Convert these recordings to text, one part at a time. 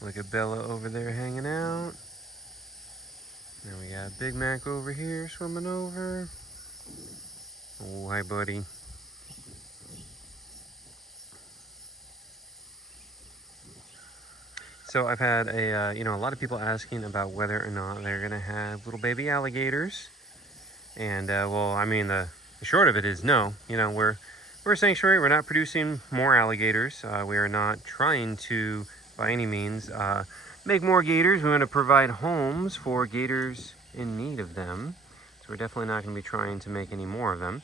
Look at Bella over there hanging out. Then we got Big Mac over here swimming over. Oh, hi, buddy. So I've had a lot of people asking about whether or not they're gonna have little baby alligators, and well, I mean the short of it is no. We're a sanctuary. We're not producing more alligators. We are not trying to, by any means, make more gators. We want to provide homes for gators in need of them. So we're definitely not going to be trying to make any more of them.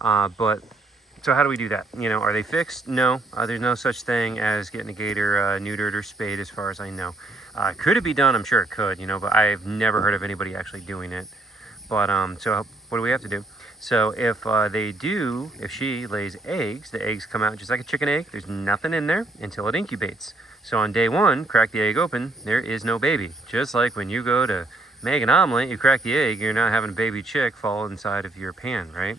But so how do we do that? Are they fixed? No, there's no such thing as getting a gator neutered or spayed as far as I know. Could it be done? I'm sure it could, but I've never heard of anybody actually doing it. But so what do we have to do? So if she lays eggs, the eggs come out just like a chicken egg. There's nothing in there until it incubates. So on day one, crack the egg open, there is no baby. Just like when you go to make an omelet, you crack the egg, you're not having a baby chick fall inside of your pan, right?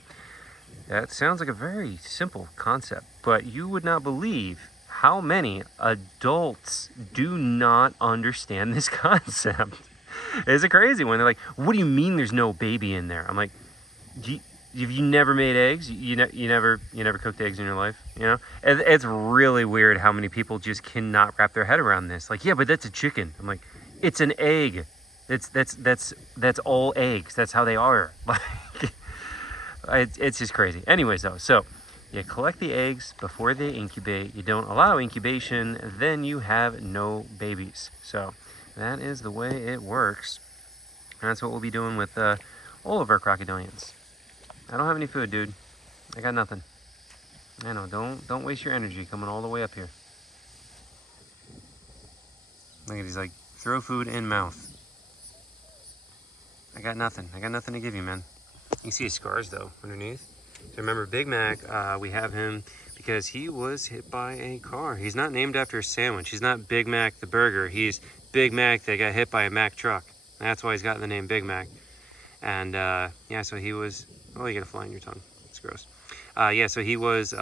That sounds like a very simple concept, but you would not believe how many adults do not understand this concept. It's a crazy one. They're like, what do you mean there's no baby in there? I'm like, have you never made eggs? You never cooked eggs in your life? It's really weird how many people just cannot wrap their head around this. Like, yeah, but that's a chicken. I'm like, it's an egg. That's all eggs. That's how they are. Like, it's just crazy. Anyways, though, so you collect the eggs before they incubate. You don't allow incubation, then you have no babies. So that is the way it works. And that's what we'll be doing with all of our crocodilians. I don't have any food, dude. I got nothing. I know. Don't waste your energy coming all the way up here. Look at these, like, throw food in mouth. I got nothing. I got nothing to give you, man. You can see his scars though underneath. So remember, Big Mac, we have him because he was hit by a car. He's not named after a sandwich. He's not Big Mac the burger. He's Big Mac that got hit by a Mack truck. That's why he's gotten the name Big Mac. And yeah, so he was. Oh, you got a fly in your tongue. It's gross. Yeah, so he was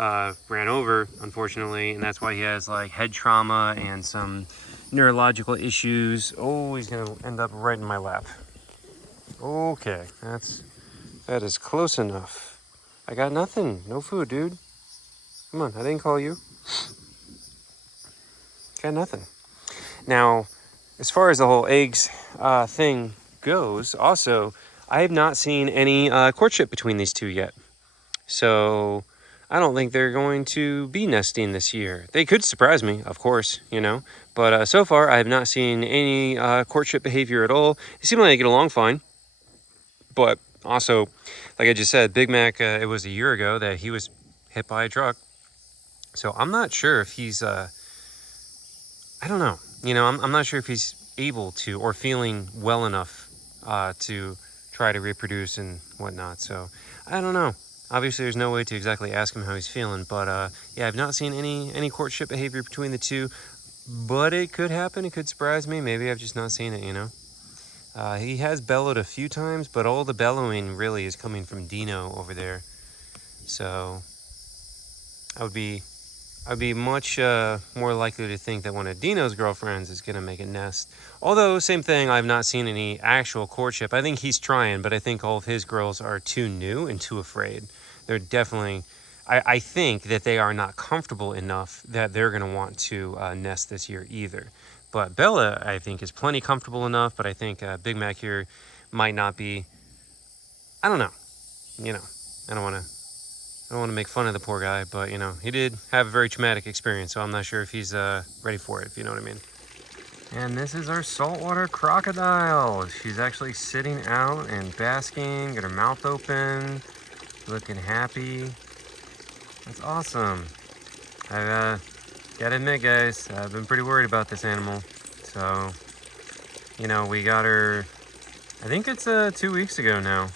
ran over, unfortunately, and that's why he has like head trauma and some neurological issues. Oh, he's gonna end up right in my lap. Okay, that is close enough. I got nothing. No food, dude. Come on, I didn't call you. Got nothing. Now, as far as the whole eggs thing goes, also, I have not seen any courtship between these two yet. So I don't think they're going to be nesting this year. They could surprise me, of course, But so far, I have not seen any courtship behavior at all. They seem like they get along fine. But also, like I just said, Big Mac, it was a year ago that he was hit by a truck. So I'm not sure if he's, I don't know. I'm not sure if he's able to or feeling well enough to try to reproduce and whatnot. So I don't know. Obviously, there's no way to exactly ask him how he's feeling. But yeah, I've not seen any courtship behavior between the two. But it could happen. It could surprise me. Maybe I've just not seen it, He has bellowed a few times, but all the bellowing really is coming from Dino over there. So I'd be much more likely to think that one of Dino's girlfriends is going to make a nest. Although, same thing, I've not seen any actual courtship. I think he's trying, but I think all of his girls are too new and too afraid. They're definitely... I think that they are not comfortable enough that they're going to want to nest this year either. But Bella, I think, is plenty comfortable enough, but I think Big Mac here might not be. I don't know. I don't want to make fun of the poor guy, but, he did have a very traumatic experience, so I'm not sure if he's ready for it, if you know what I mean. And this is our saltwater crocodile. She's actually sitting out and basking, got her mouth open, looking happy. That's awesome. I've gotta admit, guys, I've been pretty worried about this animal. So, we got her, I think it's 2 weeks ago now.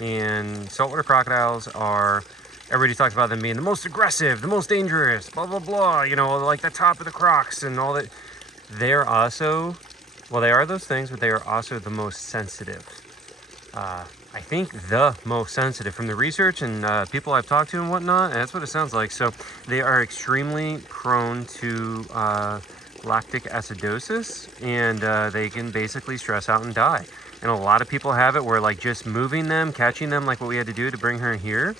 And saltwater crocodiles are, everybody talks about them being the most aggressive, the most dangerous, blah, blah, blah, like the top of the crocs and all that. They're also, well, they are those things, but they are also the most sensitive. I think the most sensitive from the research and people I've talked to and whatnot. That's what it sounds like. So they are extremely prone to lactic acidosis, and they can basically stress out and die. And a lot of people have it where like just moving them, catching them like what we had to do to bring her here,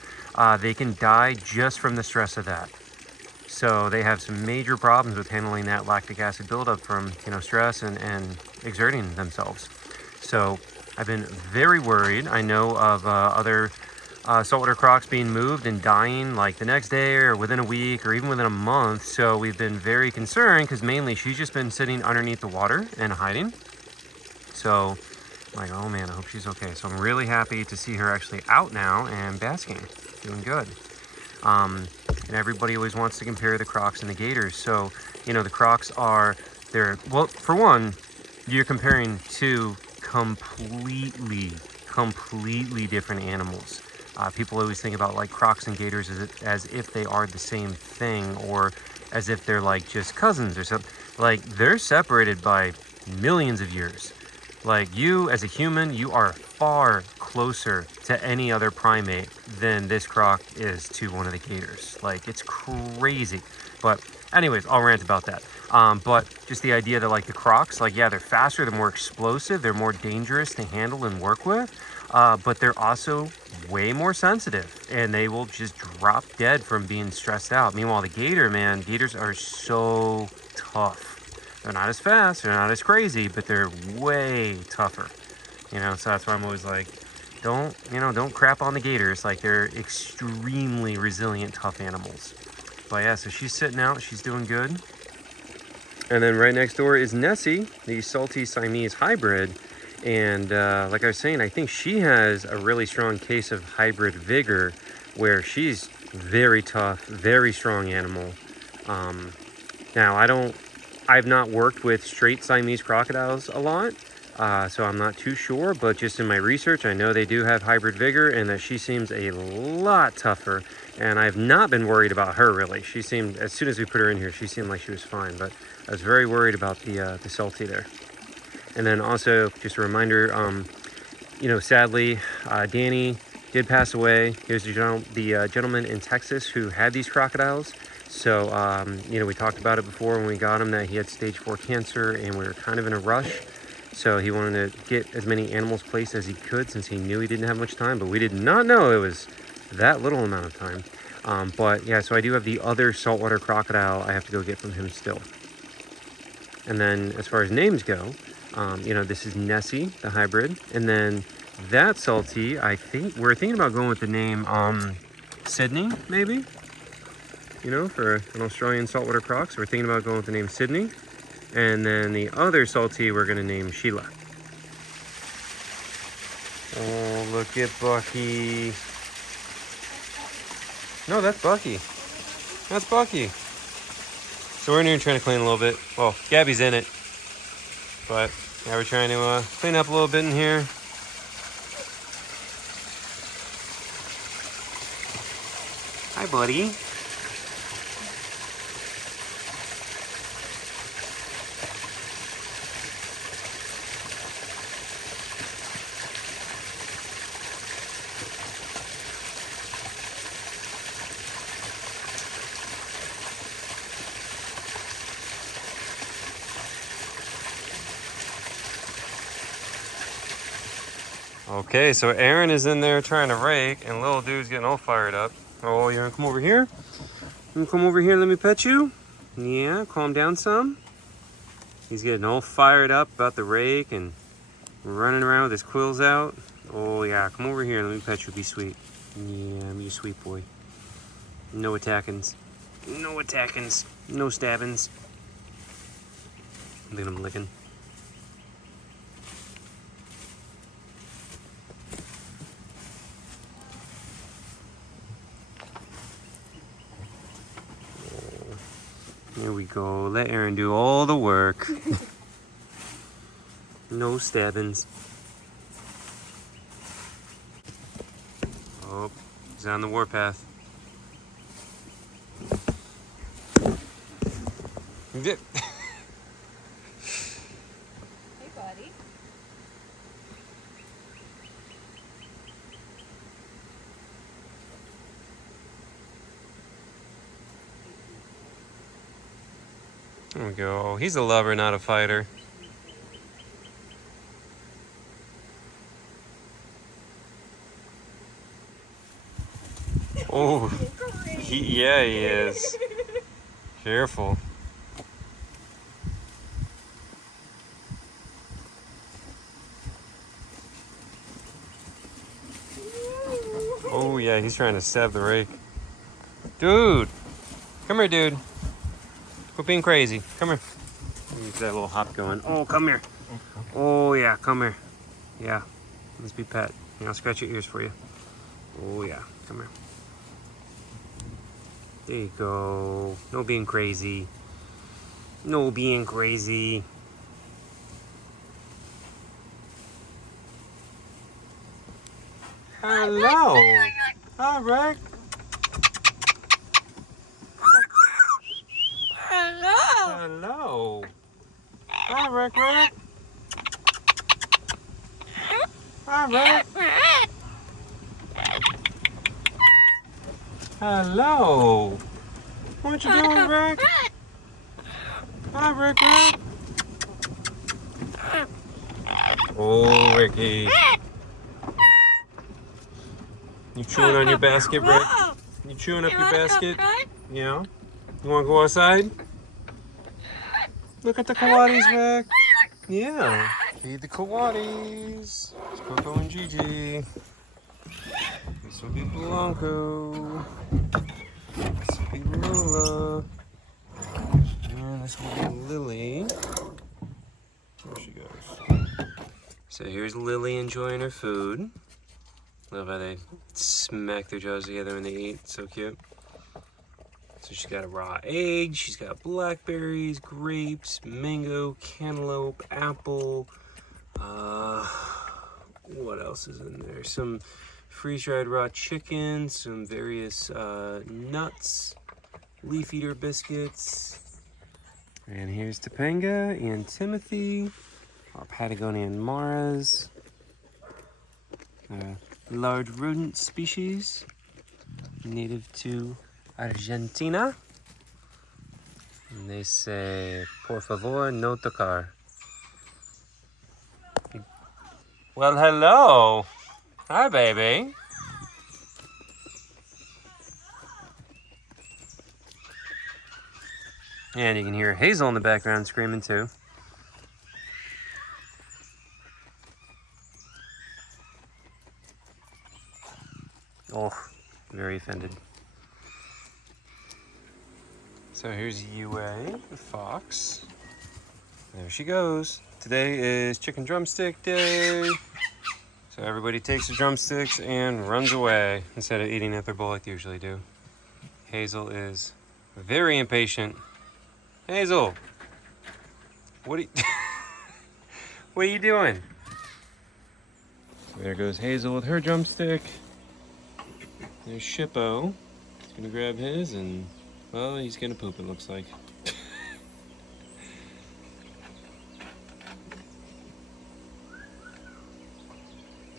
they can die just from the stress of that. So they have some major problems with handling that lactic acid buildup from, you know, stress and exerting themselves. So I've been very worried. I know of other saltwater crocs being moved and dying like the next day or within a week or even within a month. So we've been very concerned because mainly she's just been sitting underneath the water and hiding. So I'm like, oh man, I hope she's okay. So I'm really happy to see her actually out now and basking, doing good. And everybody always wants to compare the crocs and the gators. So, you know, the crocs are, well, for one, you're comparing two completely different animals. People always think about like crocs and gators as if they are the same thing, or as if they're like just cousins or something. Like, they're separated by millions of years. Like, you as a human, you are far closer to any other primate than this croc is to one of the gators. Like, it's crazy. But anyways, I'll rant about that. But just the idea that like the crocs, like, yeah, they're faster, they're more explosive, they're more dangerous to handle and work with, but they're also way more sensitive, and they will just drop dead from being stressed out. Meanwhile, the gator, man, gators are so tough. They're not as fast, they're not as crazy, but they're way tougher. You know, so that's why I'm always like, don't crap on the gators. Like, they're extremely resilient, tough animals. But yeah, so she's sitting out, she's doing good. And then right next door is Nessie, the salty Siamese hybrid. And like I was saying, I think she has a really strong case of hybrid vigor, where she's very tough, very strong animal. Now, I've not worked with straight Siamese crocodiles a lot, so I'm not too sure, but just in my research, I know they do have hybrid vigor and that she seems a lot tougher, and I've not been worried about her really. She seemed, as soon as we put her in here, she seemed like she was fine, but I was very worried about the salty there. And then also, just a reminder, you know, sadly, Danny did pass away. He was the gentleman in Texas who had these crocodiles. So, you know, we talked about it before when we got him, that he had stage 4 cancer and we were kind of in a rush. So he wanted to get as many animals placed as he could since he knew he didn't have much time, but we did not know it was that little amount of time. But yeah, so I do have the other saltwater crocodile I have to go get from him still. And then as far as names go, you know, this is Nessie, the hybrid. And then that salty, I think we're thinking about going with the name Sydney, maybe. You know, for an Australian saltwater croc. So we're thinking about going with the name Sydney. And then the other salty we're going to name Sheila. Oh, look at Bucky. No, that's Bucky. That's Bucky. So we're in here trying to clean a little bit. Well, Gabby's in it. But yeah, we're trying to clean up a little bit in here. Hi, buddy. Okay, so Aaron is in there trying to rake, and little dude's getting all fired up. Oh, you wanna come over here? You come over here, let me pet you? Yeah, calm down some. He's getting all fired up about the rake and running around with his quills out. Oh yeah, come over here, let me pet you, be sweet. Yeah, be a sweet boy. No attackins. No attackins. No stabbins. Look at him licking. There we go. Let Aaron do all the work. No stabbings. Oh, he's on the warpath. Hey, buddy. There we go. He's a lover, not a fighter. Oh, yeah, he is. Careful. Oh, yeah, he's trying to stab the rake. Dude! Come here, dude. Quit being crazy. Come here. Get that little hop going. Oh, come here. Oh, yeah, come here. Yeah, let's be pet. Here, I'll scratch your ears for you. Oh, yeah, come here. There you go. No being crazy. No being crazy. Hello. Hi, Rick. Hello. Hi, Rick. Hi, Rick. Hello. What you doing, Rick? Hi, Rick. Oh, Ricky. You chewing on your basket, Rick? You chewing up your basket? Yeah. You want to go outside? Look at the coatis, Rick. Yeah. Feed the coatis. It's Coco and Gigi. This will be Blanco. This will be Lola. And this will be Lily. There she goes. So here's Lily enjoying her food. Love how they smack their jaws together when they eat. So cute. So she's got a raw egg, she's got blackberries, grapes, mango, cantaloupe, apple. What else is in there? Some freeze-dried raw chicken, some various nuts, leaf eater biscuits. And here's Topanga and Timothy, our Patagonian Maras. Large rodent species, native to Argentina. And they say, por favor, no tocar. Well, hello. Hi, baby. And you can hear Hazel in the background screaming too. Oh, very offended. So here's Yue, the fox. There she goes. Today is chicken drumstick day. So everybody takes the drumsticks and runs away instead of eating at their bowl like they usually do. Hazel is very impatient. Hazel, what are you, what are you doing? So there goes Hazel with her drumstick. There's Shippo. He's gonna grab his and, well, he's gonna poop, it looks like.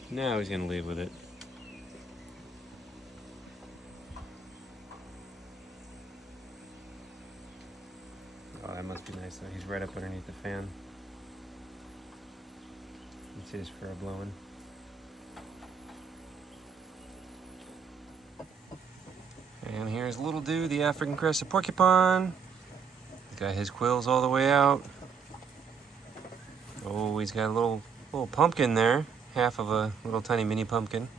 Now he's gonna leave with it. Oh, that must be nice though. He's right up underneath the fan. You see his fur blowing. And here's Little Dude, the African crested porcupine. He's got his quills all the way out. Oh, he's got a little pumpkin there. Half of a little tiny mini pumpkin.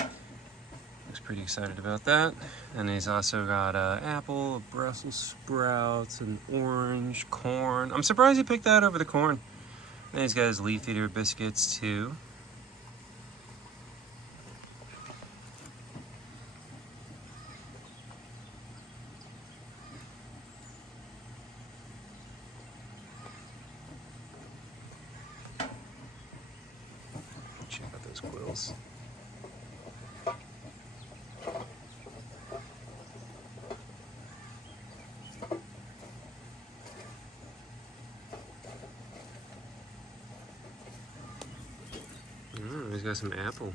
Looks pretty excited about that. And he's also got an apple, a Brussels sprouts, an orange, corn. I'm surprised he picked that over the corn. And he's got his leaf eater biscuits too. Check out those quills. Oh, he's got some apple.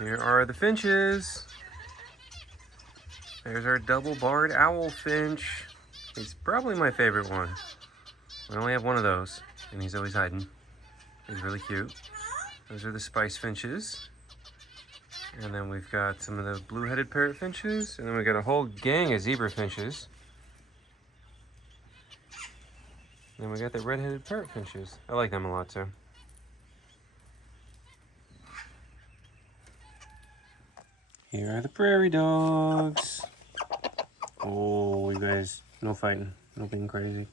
Here are the finches. There's our double-barred owl finch. He's probably my favorite one. We only have one of those, and he's always hiding. He's really cute. Those are the spice finches. And then we've got some of the blue-headed parrot finches, and then we've got a whole gang of zebra finches. And then we got the red-headed parrot finches. I like them a lot too. Here are the prairie dogs. Oh, you guys, no fighting, no being crazy.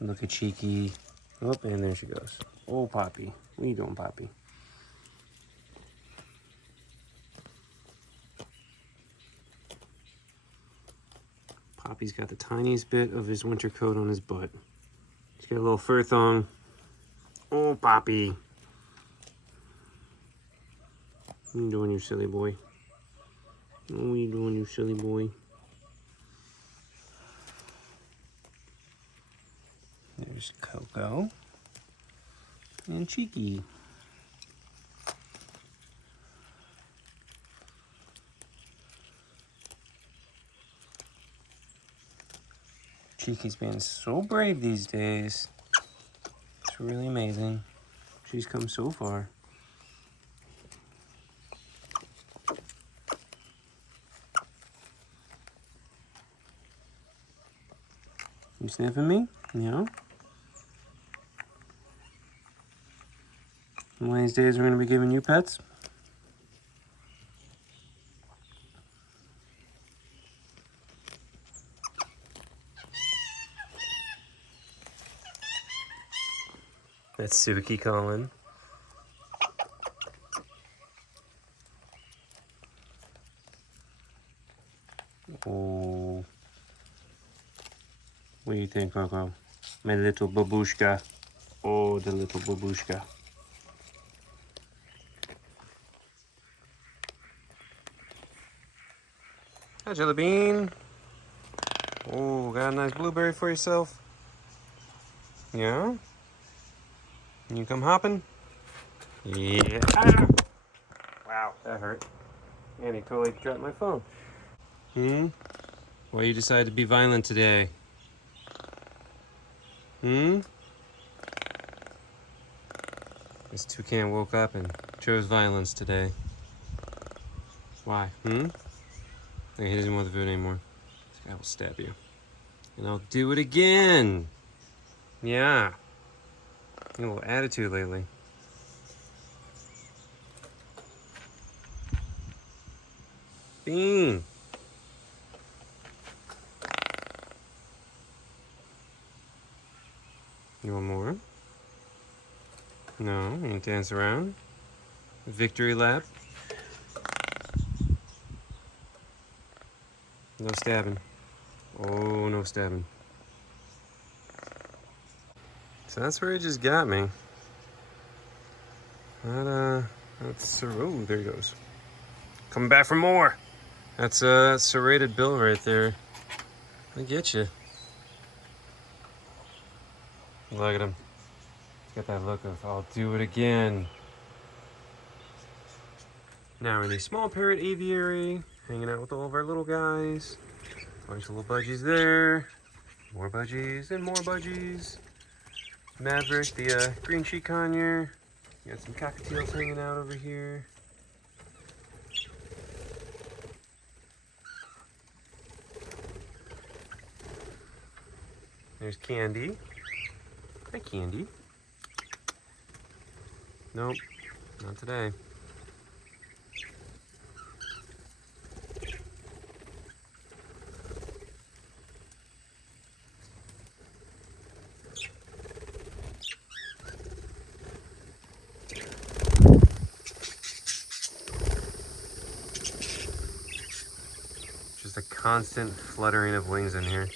Look at Cheeky. Oh, and there she goes. Oh, Poppy. What are you doing, Poppy? Poppy's got the tiniest bit of his winter coat on his butt. He's got a little fur thong. Oh, Poppy. What are you doing, you silly boy? What are you doing, you silly boy? There's Coco and Cheeky. Cheeky's being so brave these days. It's really amazing. She's come so far. You sniffing me? Yeah. One of these days we're going to be giving you pets. That's Suki calling. Oh. What do you think, Coco? My little babushka. Oh, the little babushka. Hi, Jelly Bean. Oh, got a nice blueberry for yourself? Yeah? You come hopping? Yeah. Ah! Wow, that hurt. And he totally dropped my phone. Why you decided to be violent today? This toucan woke up and chose violence today. Why? He doesn't want the food anymore. I will stab you. And I'll do it again. Yeah. A little attitude lately. Bean. You want more? No, you can dance around. Victory lap. No stabbing. Oh, no stabbing. So that's where he just got me. That's, oh, there he goes. Coming back for more. That's a serrated bill right there. I get you. Look at him. He's got that look of, I'll do it again. Now we're in the small parrot aviary, hanging out with all of our little guys. Bunch of little budgies there. More budgies and more budgies. Maverick, the green sheet conure. You got some cockatiels hanging out over here. There's Candy. Hi, Candy. Nope, not today. Just a constant fluttering of wings in here.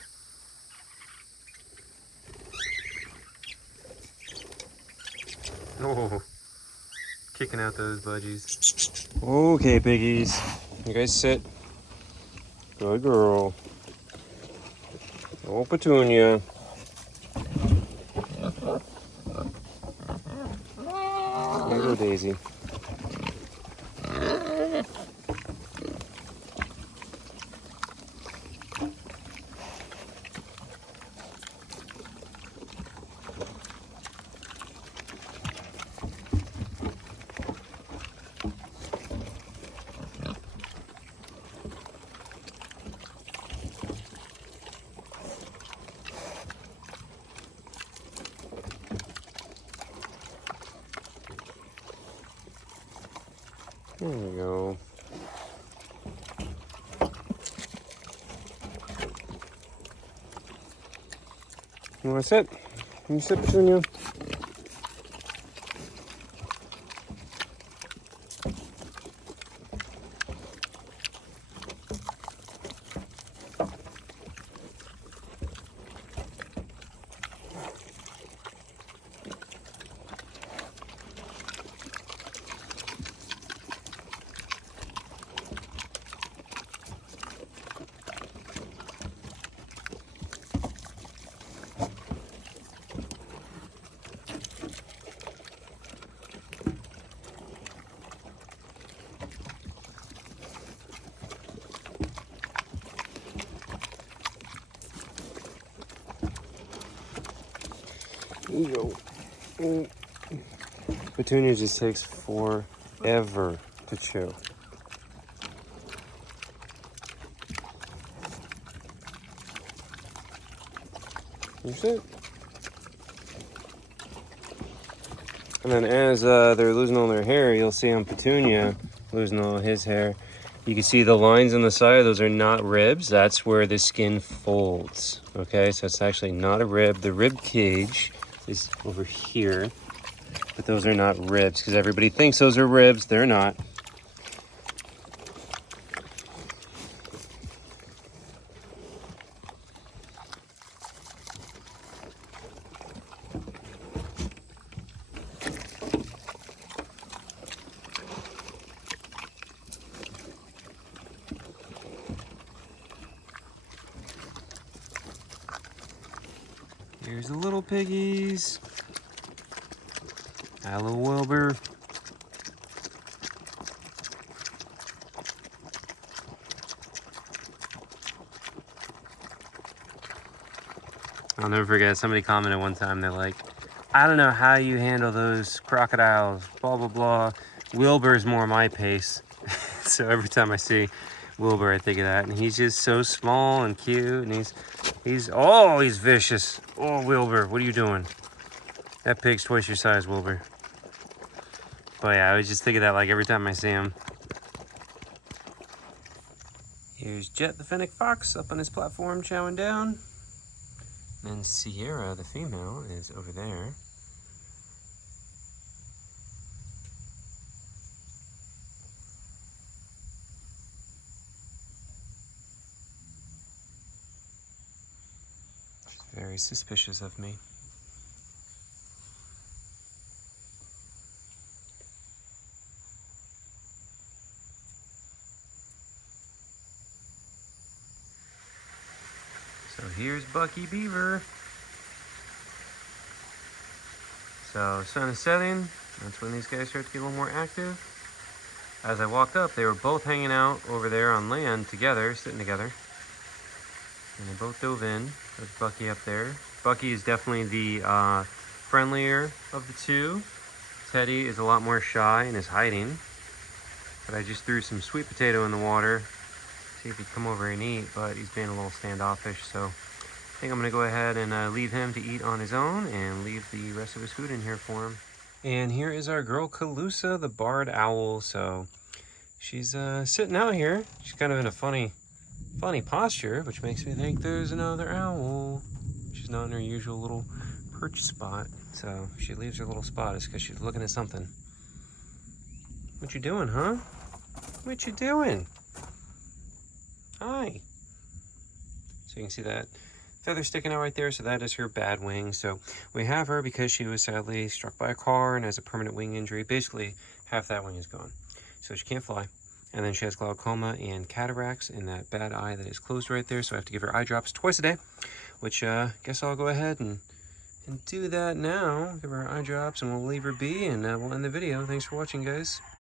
Oh, kicking out those budgies. Okay, piggies. You guys sit. Good girl. Oh, Petunia. There you go, Daisy. There we go. You want to sit? Can you sit between you? There you go. Petunia just takes forever to chew. You sit. And then as they're losing all their hair, you'll see on Petunia losing all his hair. You can see the lines on the side, those are not ribs. That's where the skin folds. Okay, so it's actually not a rib. The rib cage is over here, but those are not ribs because everybody thinks those are ribs. They're not. Here's the little piggies. Hello, Wilbur. I'll never forget, somebody commented one time, they're like, I don't know how you handle those crocodiles, blah, blah, blah. Wilbur's more my pace. So every time I see Wilbur, I think of that. And he's just so small and cute, and he's vicious. Oh, Wilbur, what are you doing? That pig's twice your size, Wilbur. But yeah, I always just think of that like every time I see him. Here's Jet the fennec fox up on his platform chowing down. And then Sierra, the female, is over there. She's very suspicious of me. So here's Bucky Beaver. So sun is setting. That's when these guys start to get a little more active. As I walked up, they were both hanging out over there on land together, sitting together. And they both dove in. There's Bucky up there. Bucky is definitely the friendlier of the two. Teddy is a lot more shy and is hiding. But I just threw some sweet potato in the water. See if he'd come over and eat, but he's being a little standoffish, so I think I'm gonna go ahead and leave him to eat on his own and leave the rest of his food in here for him. And here is our girl Calusa, the barred owl. So she's sitting out here. She's kind of in a funny posture, which makes me think there's another owl. She's not in her usual little perch spot, so if she leaves her little spot, it's because she's looking at something. What you doing, huh? What you doing? Hi. So you can see that feather sticking out right there, so that is her bad wing. So we have her because she was sadly struck by a car and has a permanent wing injury. Basically, half that wing is gone. So she can't fly. And then she has glaucoma and cataracts in that bad eye that is closed right there. So I have to give her eye drops twice a day, which guess I'll go ahead and do that now. Give her eye drops and we'll leave her be, and we'll end the video. Thanks for watching, guys.